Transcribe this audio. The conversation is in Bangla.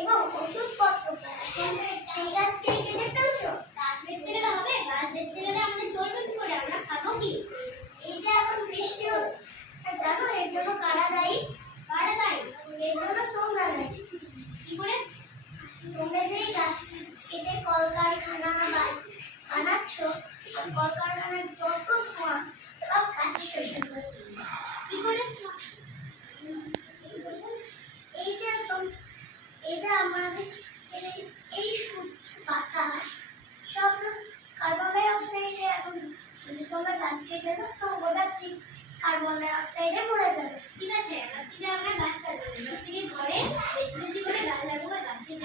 এবং ওষুধপত্র এখন সেই গাছকে কেটে গাছ দেখতে গেলে হবে? গাছ দেখতে গেলে আমাদের কি করে আমরা খাব কি? এই এখন বৃষ্টি জানো, এর জন্য কারা দায়ী? কারা দায়ী? এর জন্য তোমরা দায়ী। কি করে? তোমরা যে কলকারখানা বানাচ্ছ, কলকারখানার যত ধোঁয়া সব কাঁচি হয়ে যাবে কার্বন ডাই অক্সাইডে মরে যাবে। ঠিক আছে? এবার থেকে আমরা গাছটা জন্য থেকে ঘরে বেশি বেশি করে গাছ লাগাবো গাছের